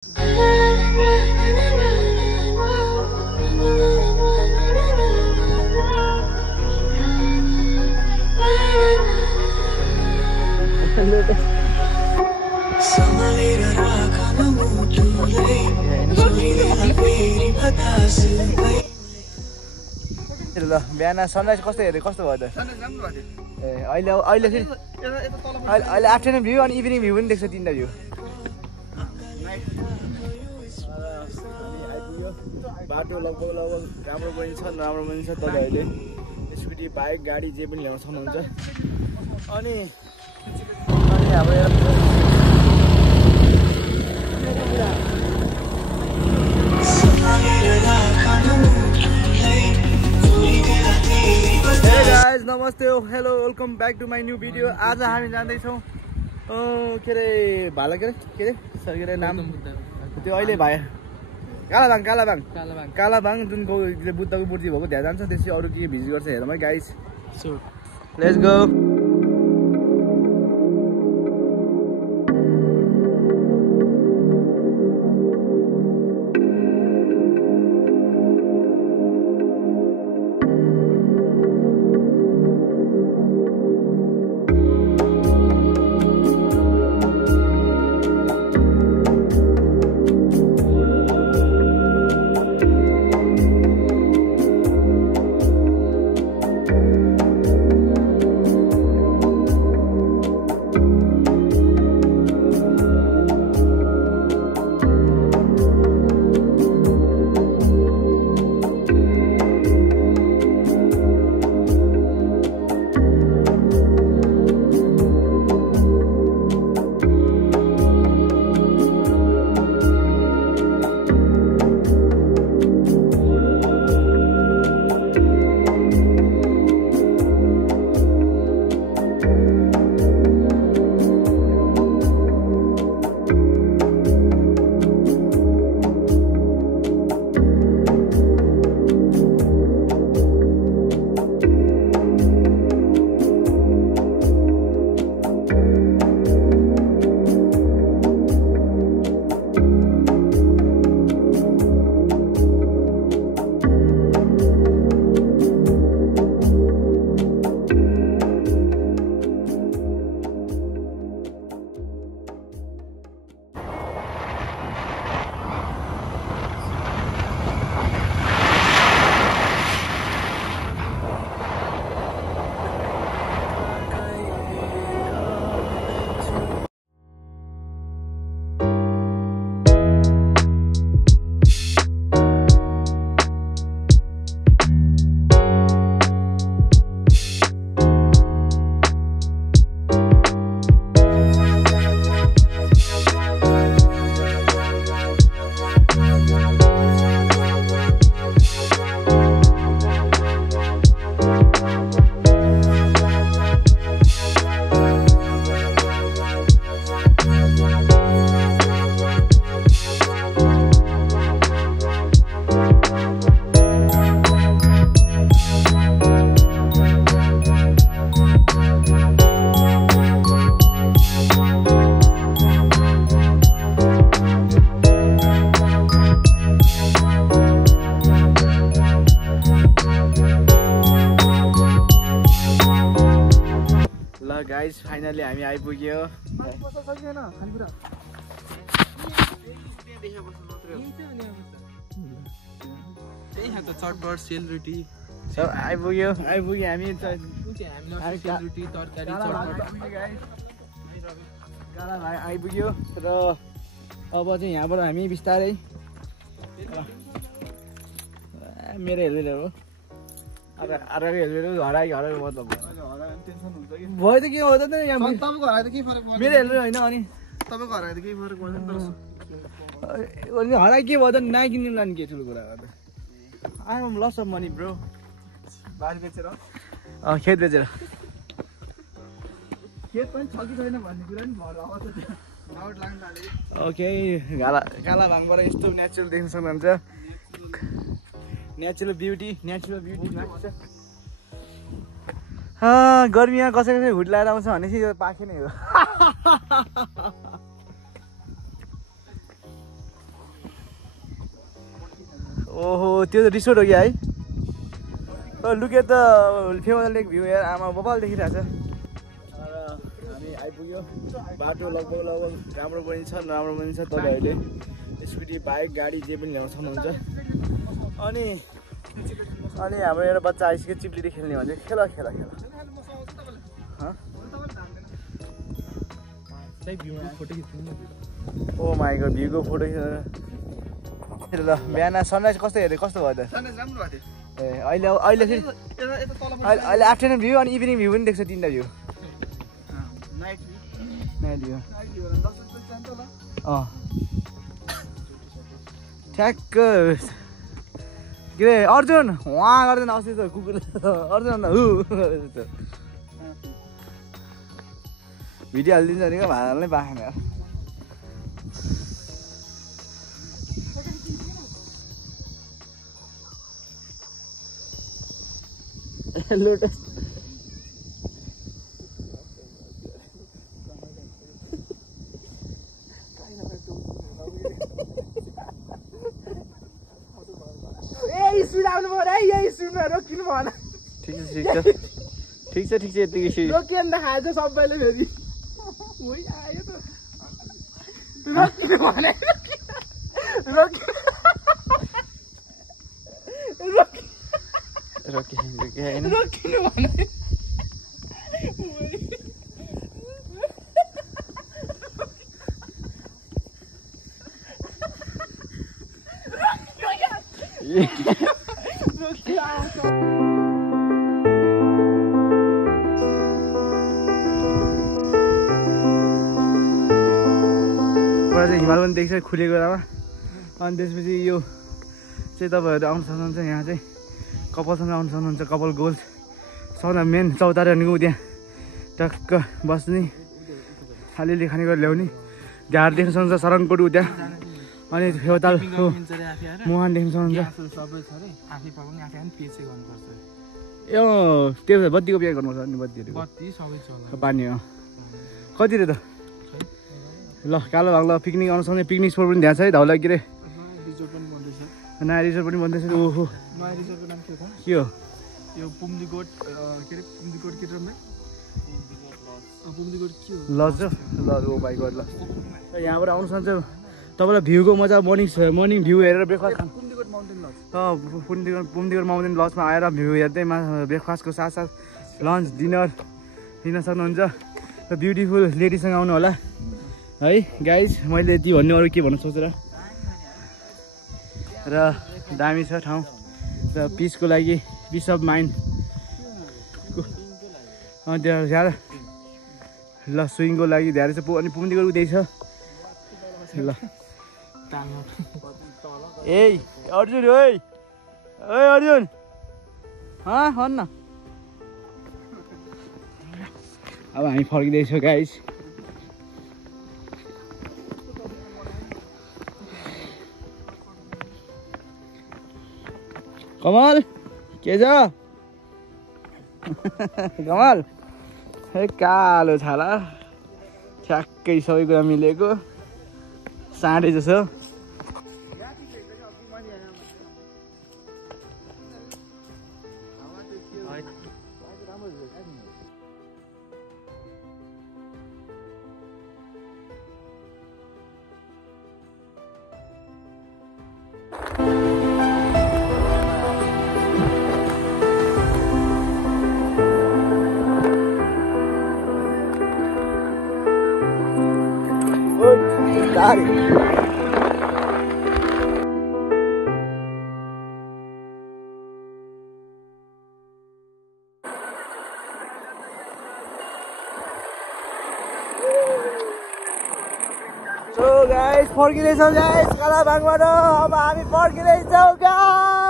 ल बिहान सनराइज कस्तो हेर्दै कस्तो भयो त? ए अहिले फेरि अहिले आफ्टरनुन भ्यू अनि इभिनिङ भ्यू पनि देख्छ तीनटा भ्यू। बाटो लगभग राम्रो बनिन्छ नराम्रो बनिन्छ तपाईँहरूले स्कुटी बाइक गाडी जे पनि ल्याउन सक्नुहुन्छ। अनि हाम्रो गाइज नमस्ते hello welcome back to my new video. आज हामी जाँदैछौँ के अरे भाला के अरे नाम त्यो अहिले भाइ कालाबाङ जुन बुद्धको मूर्ति भएको त्यहाँ जान्छ। त्यसपछि अरू के भिजिट गर्छ हेरौँ है guys. Let's go. Guys finally हामी आइपुग्यो। चटपट सेलरोटी आइपुग्यो हामी काला भाइ आइपुग्यो। र अब चाहिँ यहाँबाट हामी बिस्तारै मेरो हेलमेट हो अर्को हेलमेट हरायो मतलब भयो त के हो त तपाईँको हरायो त के फरक पर्छ? मेरो हेलमेट होइन अनि तपाईँको हरायो त केही फरक पर्दैन। हरायो के भयो त नकिन्नु लाने के ठुलो कुरा हो त। I am loss of money bro. बारी बेचेर खेत बेचेर खेत पनि छ कि छैन भन्ने कुरा नि भएर आउँछ त्यो डाउट लाग्न थाल्यो। ओके कालाबाङबाट यस्तो नेचुरल देख्न सक्नुहुन्छ। नेचुरल ब्युटी गर्मीमा कसै हुट लगाएर आउँछ भनेपछि यो पाखे नै हो। ओहो त्यो त रिसोर्ट हो कि है लुके त फेमस लेक भ्यू हेर आमा बबाल देखिरहेछ हामी आइपुग्यो बाटो लगभग राम्रो बनिन्छ नराम्रो बनिन्छ तपाईँहरूले स्कुटी बाइक गाडी जे पनि ल्याउन सक्नुहुन्छ अनि हाम्रो एउटा बच्चा आइसक्यो चिप्लीले खेल्ने भन्छ खेल ओ माई गॉड भ्यूको फोटो खिच्नु ल बिहान सनराइज कस्तो हेर्दै कस्तो भयो त सनराइज राम्रो भएको थियो ए अहिले फेरि अहिले आफ्टरनुन भ्यू अनि इभिनिङ भ्यू पनि देख्छ तिनवटा भ्यू नाइट भ्यू ठ्याक्क के अरे अर्जुन उहाँ गर्दैन अस्ति त कुकुरले अर्जुन भिडियो हालिदिन्छ नि क्या भाडा नै बाखेन लोटस ठिक छ यतिकै रोकिएन त खाएछ सबैले फेरि आयो त रोकिनु भने रोकिनु भने हिमाल पनि देख्छ खुलेको बेलामा अनि त्यसपछि यो चाहिँ तपाईँहरू आउनु सक्नुहुन्छ यहाँ चाहिँ कपालसँग आउनु सक्नुहुन्छ कपाल गोल्ड सबभन्दा मेन चौतारा निको त्यहाँ टक्क बस्ने अलिअलि खानेकुरा ल्याउने झार देख्न सक्नुहुन्छ सरङकोट त्यहाँ अनि फेउतालको मुहान देख्न सक्नुहुन्छ यो त्यो बत्तीको बिहा गर्नुपर्छ नि बत्तीहरू पानी हो कति रे त ल कालो भाग पिकनिक आउनु सक्ने पिकनिक स्पोट पनि त्यहाँ छ है धौला के अरे नयाँ रिजोर्ट पनि बन्दैछ ओहो नयाँ रिजोर्टको नाम के हो के हो यो पुम्दीकोट के अरे पुम्दीकोट के रम्मे पुम्दीकोट के हो लज ल ओ भाइ गड ल यहाँबाट आउनु सक्छ तपाईँलाई भ्यूको मजा मर्निङ भ्यू हेरेर ब्रेकफास्ट खानु पुम्दीकोट माउन्टेन लज पुम्दीकोट माउन्टेन लजमा आएर भ्यू हेर्दै ब्रेकफास्टको साथ लन्च डिनर लिन सक्नुहुन्छ र ब्युटिफुल लेडीसँग आउनु होला है गाइज मैले यति भन्ने अरू के भन्न सोचेर र दामी छ ठाउँ र पिसको लागि पिस अफ माइन्ड त्यहाँ ज्यादा ल स्विङको लागि धेरै छ अनि पुम्दीकोट उतै छ ल ए अर्जुन ओइ अर्जुन भन्न अब हामी फर्किँदैछौँ गाइज कमल के छ कमल हे कालो छाला ठ्याक्कै सबै कुरा मिलेको साँढे जस्तो So guys, फर्किँदैछौँ गाइस कालाबाङबाट अब हामी फर्किँदैछौँ गाइस